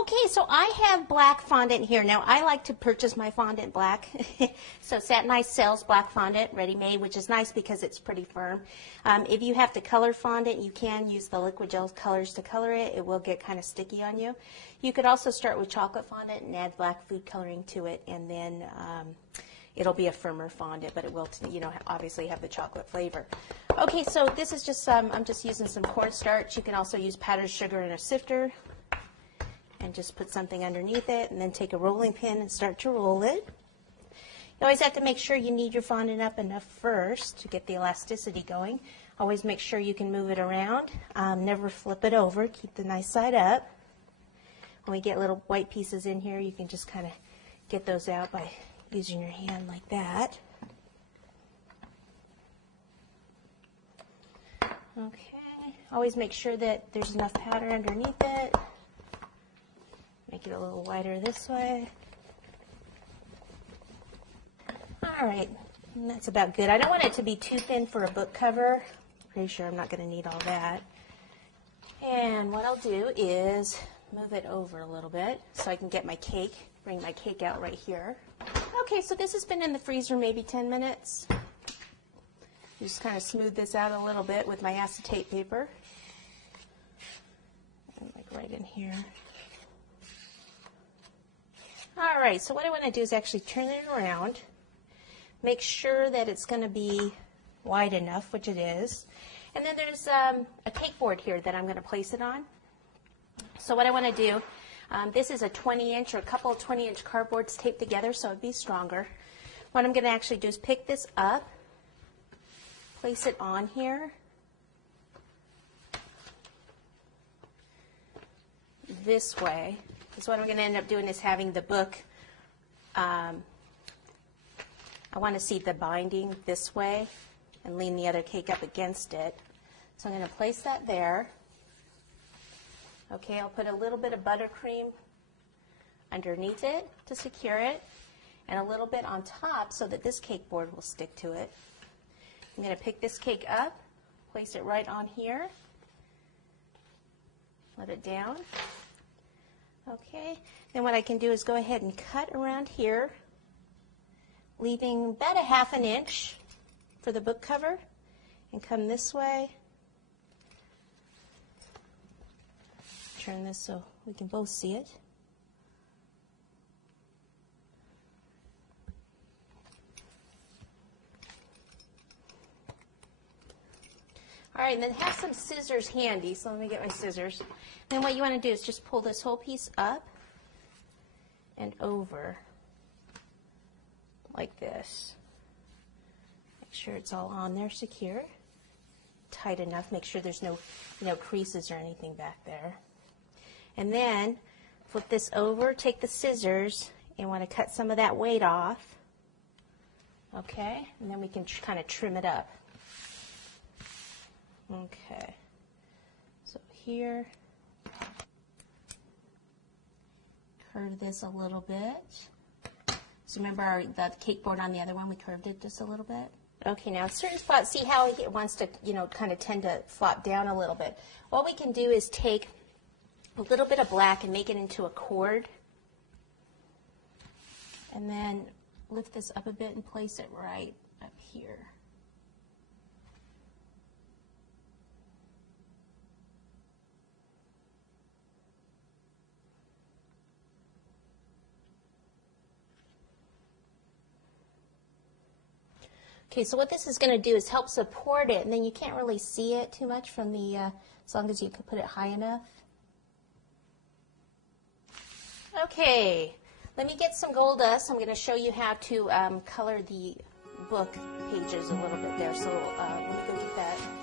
Okay, so I have black fondant here. Now, I like to purchase my fondant black. So Satin Ice sells black fondant, ready-made, which is nice because it's pretty firm. If you have to color fondant, you can use the liquid gel colors to color it. It will get kind of sticky on you. You could also start with chocolate fondant and add black food coloring to it, and then it'll be a firmer fondant, but it will, obviously have the chocolate flavor. Okay, so this is just I'm just using some cornstarch. You can also use powdered sugar in a sifter, and just put something underneath it, and then take a rolling pin and start to roll it. You always have to make sure you knead your fondant up enough first to get the elasticity going. Always make sure you can move it around. Never flip it over. Keep the nice side up. When we get little white pieces in here, you can just kind of get those out by using your hand like that. Okay. Always make sure that there's enough powder underneath it. Make it a little wider this way. All right, and that's about good. I don't want it to be too thin for a book cover. Pretty sure I'm not going to need all that. And what I'll do is move it over a little bit so I can get my cake, bring my cake out right here. Okay, so this has been in the freezer maybe 10 minutes. Just kind of smooth this out a little bit with my acetate paper. And like right in here. All right, so what I want to do is actually turn it around. Make sure that it's going to be wide enough, which it is. And then there's a cake board here that I'm going to place it on. So what I want to do, this is a 20-inch or a couple of 20-inch cardboards taped together, so it'd be stronger. What I'm going to actually do is pick this up, place it on here. This way. So what I'm going to end up doing is having the book, I want to see the binding this way and lean the other cake up against it. So I'm going to place that there. Okay, I'll put a little bit of buttercream underneath it to secure it, and a little bit on top so that this cake board will stick to it. I'm going to pick this cake up, place it right on here, let it down. Okay, then what I can do is go ahead and cut around here, leaving about a ½ an inch for the book cover, and come this way. Turn this so we can both see it. All right, and then have some scissors handy, so let me get my scissors. Then what you want to do is just pull this whole piece up and over like this. Make sure it's all on there secure, tight enough. Make sure there's no creases or anything back there. And then flip this over, take the scissors, and want to cut some of that weight off. Okay, and then we can kind of trim it up. Okay, so here, curve this a little bit. So remember the cake board on the other one, we curved it just a little bit. Okay, now certain spots, see how it wants to, kind of tend to flop down a little bit. What we can do is take a little bit of black and make it into a cord. And then lift this up a bit and place it right up here. Okay, so what this is going to do is help support it, and then you can't really see it too much from the, as long as you can put it high enough. Okay, let me get some gold dust. I'm going to show you how to color the book pages a little bit there, so let me go get that.